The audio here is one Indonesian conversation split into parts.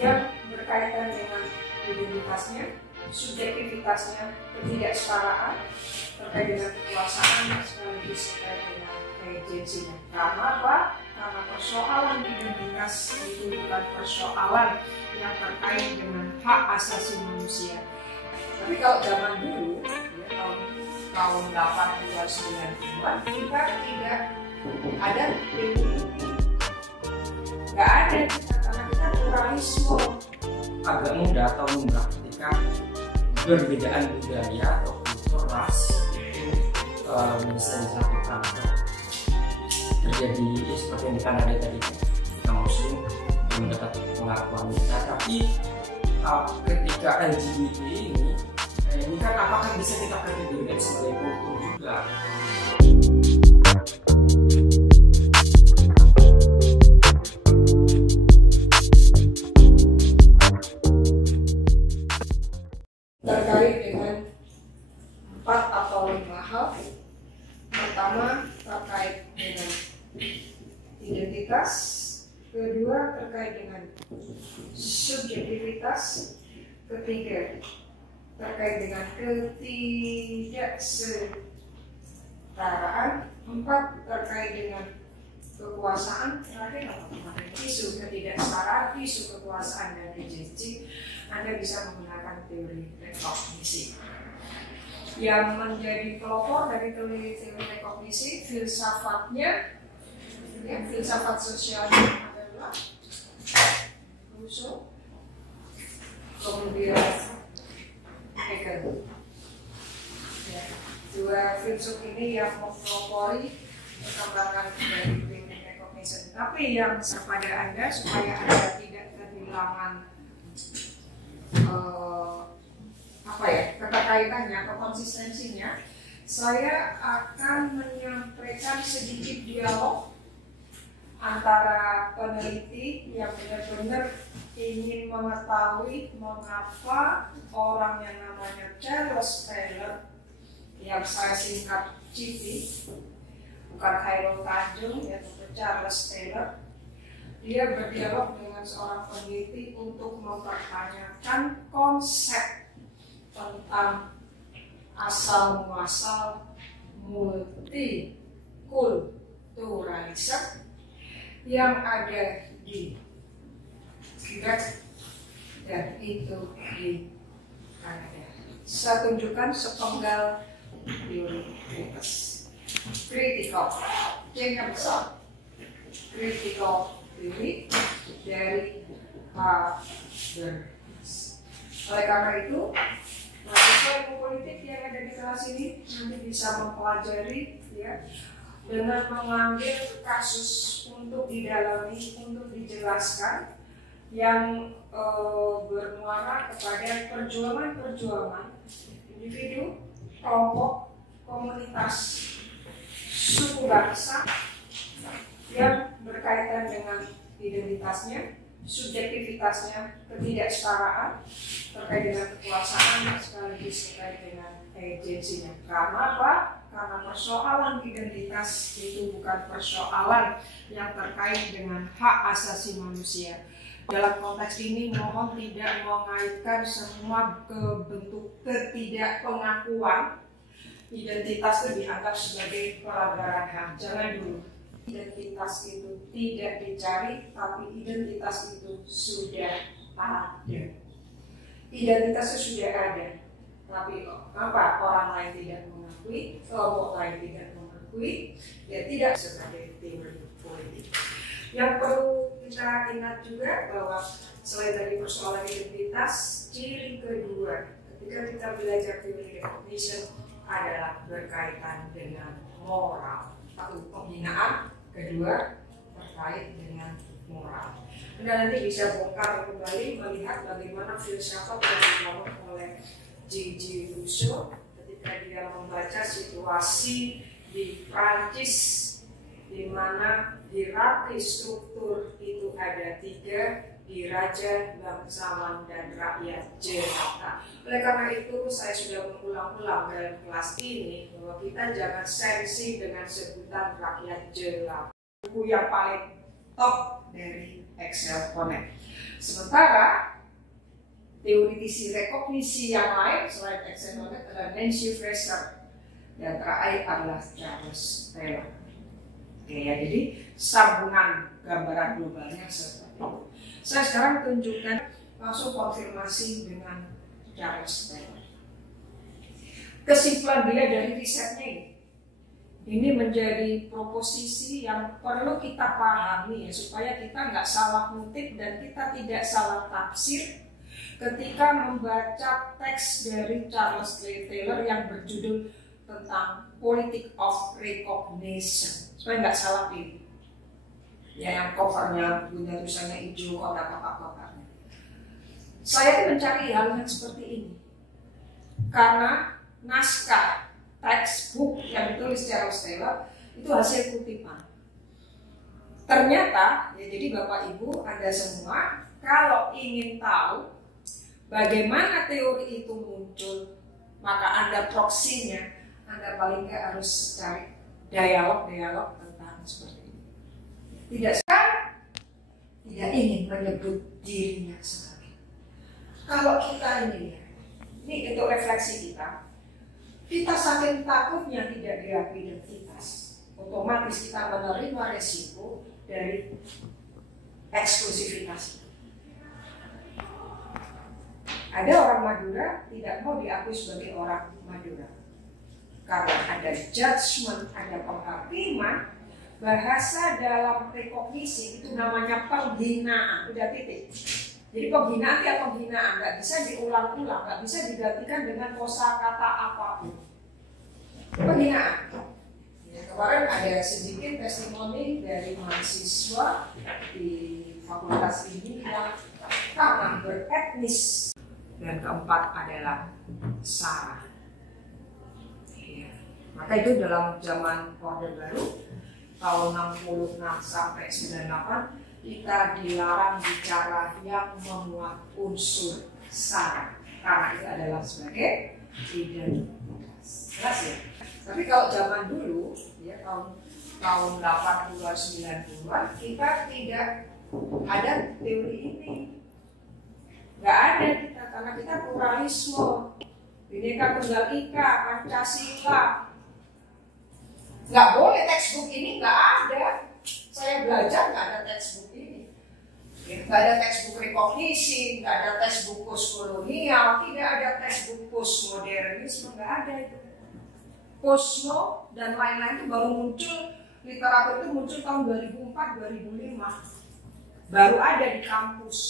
yang berkaitan dengan identitasnya, subjektivitasnya, ketidaksetaraan, terkait dengan kekuasaan, sekaligus terkait dengan agensinya. Karena apa? Karena persoalan identitas itu bukan persoalan yang terkait dengan hak asasi manusia. Tapi kalau zaman dulu, ya, tahun 80-an, 90-an, kita tidak ada teori. Nggak ada, karena kita pluralisme. Agak mudah atau lumrah ketika perbedaan budaya atau kultur ras itu bisa disatukan atau terjadi seperti yang di Kanada tadi, yang muslim yang mendapat pengakuan kita. Tapi ketika LGBT ini kan apakah bisa kita kategorikan sebagai kultur juga? Terkait dengan 4 atau 5 hal. Pertama, terkait dengan identitas. Kedua, terkait dengan subjektivitas. Ketiga, terkait dengan ketidaksetaraan. 4, terkait dengan kekuasaan. Terakhir, isu ketidaksetaraan, isu kekuasaan dan agensi. Anda bisa menggunakan teori rekognisi. Yang menjadi pelopor dari teori rekognisi, filsafatnya, ya, filsafat sosialnya adalah Rousseau, kemudian Hegel. Ya, dua filsuf ini yang mempelopori perkembangan dari teori rekognisi. Tapi yang kepada Anda, supaya Anda tidak kehilangan keterkaitannya atau konsistensinya, saya akan menyampaikan sedikit dialog antara peneliti yang benar-benar ingin mengetahui mengapa orang yang namanya Charles Taylor, yang saya singkat CT, bukan Khairul Tanjung, yaitu Charles Taylor, dia berdialog dengan seorang peneliti untuk mempertanyakan konsep tentang asal muasal multikulturalisme yang ada di Quebec dan itu di Kanada. Saya tunjukkan sepenggal teori critical teori dari Habermas. Oleh karena itu, mahasiswa ilmu politik yang ada di kelas ini nanti bisa mempelajari, ya, dengan mengambil kasus untuk didalami, untuk dijelaskan, yang bermuara kepada perjuangan-perjuangan individu, kelompok, komunitas, suku bangsa yang berkaitan dengan identitasnya, subjektivitasnya, ketidaksetaraan, terkait dengan kekuasaan, sekaligus terkait dengan agensinya. Karena apa? Karena persoalan identitas itu bukan persoalan yang terkait dengan hak asasi manusia. Dalam konteks ini mohon tidak mengaitkan semua ke bentuk ketidakpengakuan. Identitas itu dianggap sebagai pelanggaran HAM. Jangan dulu. Identitas itu tidak dicari, tapi identitas itu sudah ada. Identitas itu sudah ada, tapi apa orang lain tidak mengakui, kelompok lain tidak mengakui, ya tidak sebagai teori politik. Yang perlu kita ingat juga bahwa selain dari persoalan identitas, ciri kedua ketika kita belajar teori recognition adalah berkaitan dengan moral. Satu, pembinaan. Kedua, terkait dengan moral. Anda nanti bisa bongkar kembali melihat bagaimana filsafat yang dibangun oleh J.J. Rousseau ketika dia membaca situasi di Prancis di mana hierarki struktur itu ada 3, di raja, bangsawan, dan rakyat jelata. Oleh karena itu saya sudah mengulang-ulang dalam kelas ini bahwa kita jangan sensi dengan sebutan rakyat jelata. Buku yang paling top dari Excel Connect. Sementara teoritisi rekognisi yang lain selain Exxelonet adalah Nancy Fraser dan terakhir adalah Charles Taylor. Oke ya, jadi sambungan gambaran globalnya seperti itu. Saya sekarang tunjukkan langsung konfirmasi dengan Charles Taylor. Kesimpulan dia dari risetnya ini menjadi proposisi yang perlu kita pahami ya, supaya kita nggak salah kutip dan kita tidak salah tafsir ketika membaca teks dari Charles Taylor yang berjudul tentang Politics of Recognition, supaya nggak salah pilih. Ya, yang covernya punya tulisannya hijau, kotak-kotak-kotaknya. Saya mencari hal yang seperti ini karena naskah textbook yang ditulis Charles Taylor itu hasil kutipan. Ternyata, ya jadi Bapak Ibu, Anda semua, kalau ingin tahu bagaimana teori itu muncul, maka Anda proksinya, Anda paling nggak harus cari dialog-dialog tentang seperti ini. Tidak ingin menyebut dirinya sebagai. Kalau kita ini untuk refleksi kita saking takutnya tidak diakui identitas, otomatis kita menerima resiko dari eksklusivitas. Ada orang Madura tidak mau diakui sebagai orang Madura karena ada judgement, ada penghakiman. Bahasa dalam rekognisi itu namanya penghinaan, udah titik. Jadi penghinaan itu penghinaan, nggak bisa diulang-ulang, nggak bisa digantikan dengan kosakata apapun. Penghinaan. Ya, kemarin ada sedikit testimoni dari mahasiswa di fakultas ini yang karena beretnis. Dan keempat adalah sara. Ya. Maka itu dalam zaman Orde Baru tahun 66 sampai 98 kita dilarang bicara yang memuat unsur sara karena itu adalah sebagai identitas. Jelas ya? Tapi kalau zaman dulu ya tahun 80 90-an kita tidak ada teori ini. Nggak ada kita karena kita pluralisme. Bhinneka Tunggal Ika, Pancasila. Nggak boleh textbook ini, nggak ada. Saya belajar nggak ada textbook ini. Nggak ada textbook rekognisi, nggak ada textbook postkolonial, tidak ada textbook postmodernisme, nggak ada itu. Posmo dan lain-lain itu baru muncul, literatur itu muncul tahun 2004-2005. Baru ada di kampus.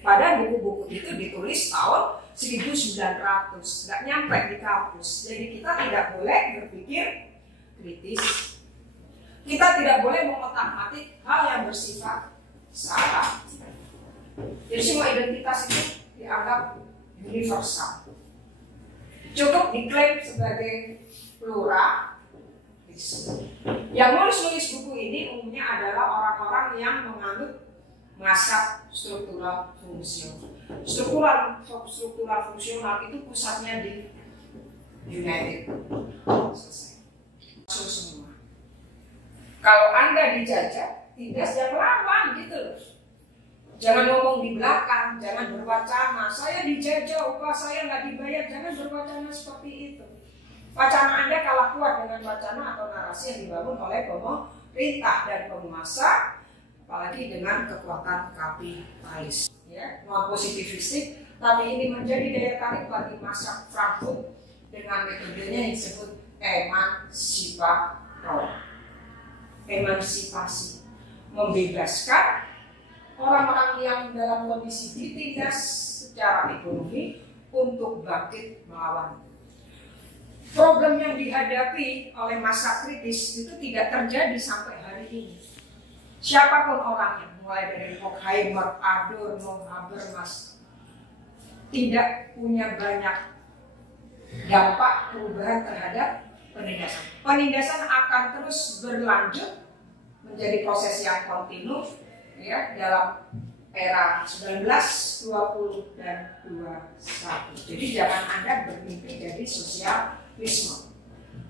Padahal buku-buku itu ditulis tahun 1900, nggak nyampe di kampus. Jadi kita tidak boleh berpikir kritis. Kita tidak boleh mengotak-atik hal yang bersifat salah. Jadi semua identitas itu dianggap universal. Cukup diklaim sebagai plural. Yang nulis buku ini umumnya adalah orang-orang yang menganut mazhab struktural fungsional. Struktural fungsional itu pusatnya di United. Selesai. Semua. Kalau Anda dijajah, tidak jangan lawan gitu loh. Jangan ngomong di belakang, jangan berwacana. Saya dijajah, upah saya nggak dibayar. Jangan berwacana seperti itu. Wacana Anda kalah kuat dengan wacana atau narasi yang dibangun oleh pemerintah dan penguasa, apalagi dengan kekuatan kapitalis. Ya, non positivistik, tapi ini menjadi daya tarik bagi masa Frankfurt dengan metodenya yang disebut emansipasi, membebaskan orang-orang yang dalam kondisi ditindas secara ekonomi untuk bangkit melawan. Problem yang dihadapi oleh masa kritis itu tidak terjadi sampai hari ini. Siapapun orangnya, mulai dari Horkheimer, Adorno, Habermas, tidak punya banyak dampak perubahan terhadap penindasan. Penindasan akan terus berlanjut menjadi proses yang kontinu ya dalam era 19, 20 dan 21. Jadi jangan Anda bermimpi jadi sosialisme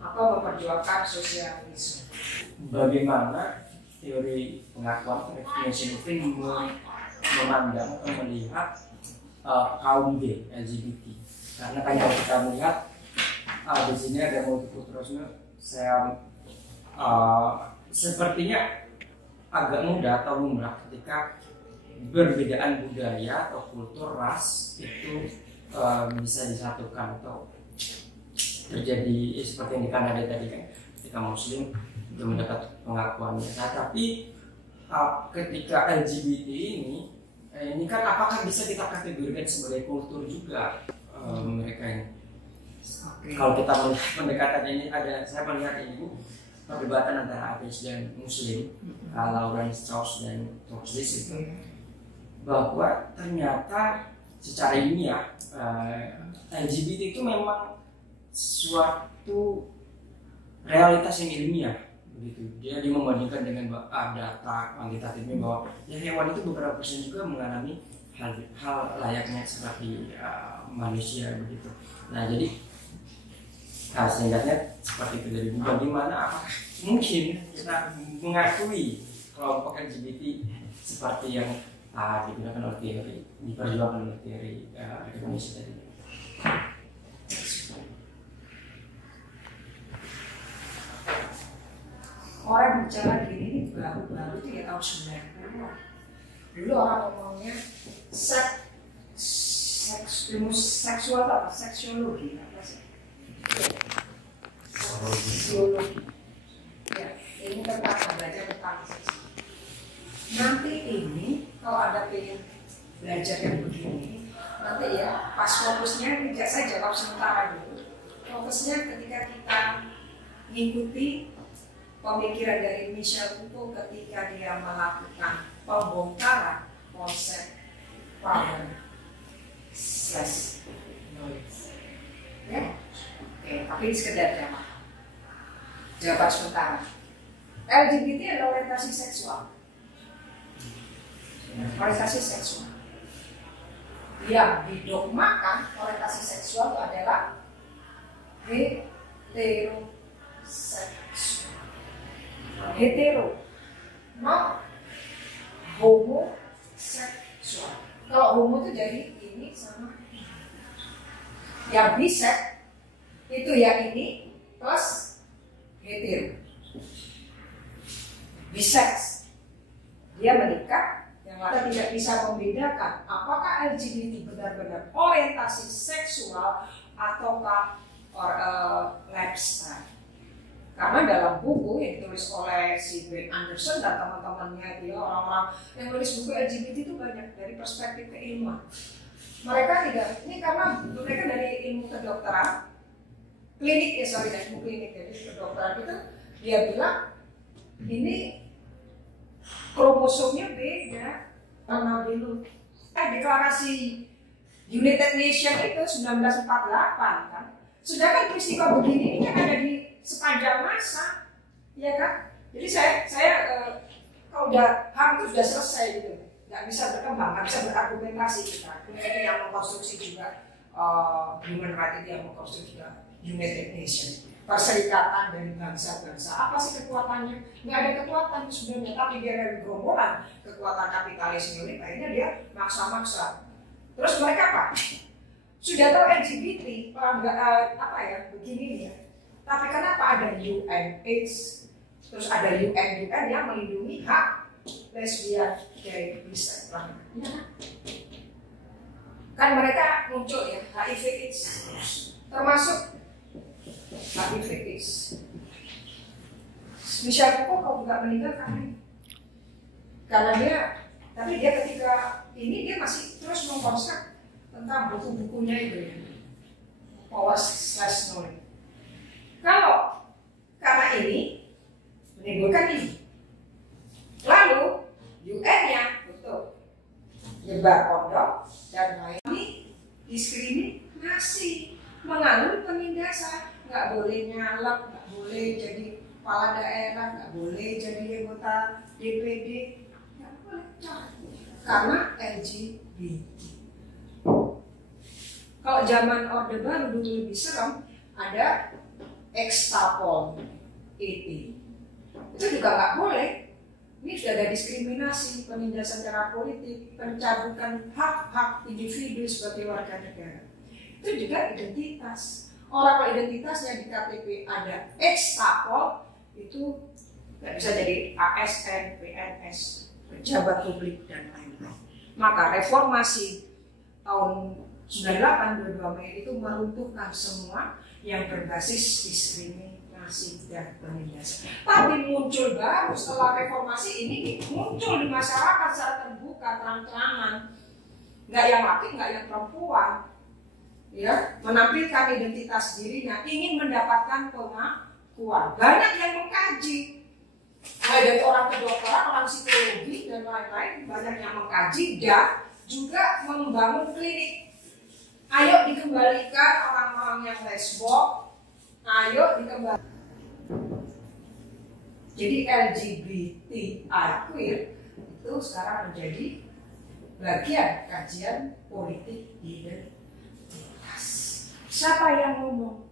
atau memperjuangkan sosialisme. Bagaimana teori pengakuan recognition itu memandang atau melihat kaum gay LGBT. Karena kan kalau kita melihat di sini ada multikulturalisme, saya sepertinya agak mudah atau lumrah ketika perbedaan budaya atau kultur ras itu bisa disatukan atau terjadi seperti yang di Kanada tadi kan, ketika Muslim itu mendapat pengakuannya. Nah, tapi ketika LGBT ini kan apakah bisa kita kategorikan sebagai kultur juga mereka ini? Kalau kita melihat pendekatan ini saya melihat ini perdebatan antara ateis dan Muslim, Lawrence Strauss dan Toxis itu, bahwa ternyata secara ilmiah LGBT itu memang suatu realitas yang ilmiah begitu. Dia membandingkan dengan data kuantitatifnya bahwa ya hewan itu beberapa persen juga mengalami hal layaknya seperti manusia begitu. Nah, jadi singkatnya seperti itu dari bagaimana apakah mungkin kita mengakui kelompok LGBT seperti yang digunakan oleh teori, diperjuangkan oleh teori Indonesia tadi. Orang bicara gini baru-baru itu ya tahun 90-an. Dulu orang ngomongnya ilmu seksual apa? Seksiologi apa sih? Sosiologi. Ya, ini tentang belajar tentang seks. Nanti ini kalau ada pengen belajar yang begini, nanti ya pas fokusnya tidak saya jawab sementara dulu. Fokusnya ketika kita mengikuti pemikiran dari Michel Foucault ketika dia melakukan pembongkaran konsep power / knowledge. Ya, oke, tapi ini sekedar jawaban sementara. LGBT adalah orientasi seksual. Orientasi seksual yang didogmakan orientasi seksual itu adalah heteroseksual. Hetero, non homoseksual. Kalau homo itu jadi ini sama yang bisek itu ya ini plus hetero. Biseks dia menikah, yang kita tidak bisa membedakan apakah LGBT benar-benar orientasi seksual ataukah lifestyle. Karena dalam buku yang ditulis oleh si Ben Anderson dan teman-temannya, dia orang-orang yang menulis buku LGBT itu banyak dari perspektif keilmuan. Mereka tidak, ini karena mereka dari ilmu kedokteran, klinik ya sorry dari ilmu klinik, jadi kedokteran itu dia bilang ini kromosomnya beda karena dulu deklarasi United Nations itu 1948 kan, sudah kan peristiwa begini ini kan ada di sepanjang masa, ya kan? Jadi saya kalau udah HAM itu sudah selesai gitu, nggak bisa berkembang, nggak bisa berargumentasi kita. Ini yang mengkonstruksi juga human rights itu yang mengkonstruksi juga United Nations, perserikatan dari bangsa-bangsa. Apa sih kekuatannya? Nggak ada kekuatan sebenarnya, tapi dia dari gerombolan kekuatan kapitalis ini, akhirnya dia maksa-maksa. Terus mereka apa? Sudah tahu LGBT, apa ya begini ya. Tapi kenapa ada UNAIDS, terus ada UN yang melindungi hak lesbian, gay, bisex, ya. Kan mereka muncul ya HIV/AIDS, termasuk HIV/AIDS. Michel Foucault kalau juga meninggal karena dia, tapi dia ketika ini dia masih terus mengkonsep tentang buku-bukunya itu ya, Power / Knowledge. Kalau karena ini menimbulkan ini, lalu UN-nya betul nyebar kondom dan lain ini diskriminasi, mengalami penindasan, nggak boleh nyalak, nggak boleh jadi kepala daerah, nggak boleh jadi anggota DPD, nggak boleh karena LGBT. Kalau zaman Orde Baru dulu lebih serem, ada ekstapol itu juga nggak boleh. Ini sudah ada diskriminasi, penindasan cara politik, pencabutan hak-hak individu sebagai warga negara. Itu juga identitas. Orang identitasnya di KTP ada X tapol, itu nggak bisa jadi ASN, PNS, pejabat publik, dan lain-lain. Maka reformasi tahun 98 22 Mei itu meruntuhkan semua yang berbasis diskriminasi dan penindasan. Tapi muncul baru setelah reformasi ini, muncul di masyarakat secara terbuka, terang-terangan, nggak yang laki, nggak yang perempuan, ya, menampilkan identitas dirinya, ingin mendapatkan pengakuan. Banyak yang mengkaji, mulai dari orang kedokteran, orang psikologi, dan lain-lain, banyak yang mengkaji dan juga membangun klinik. Ayo dikembalikan orang-orang yang lesbok, ayo dikembalikan. Jadi LGBTI queer itu sekarang menjadi bagian kajian politik identitas. Siapa yang ngomong?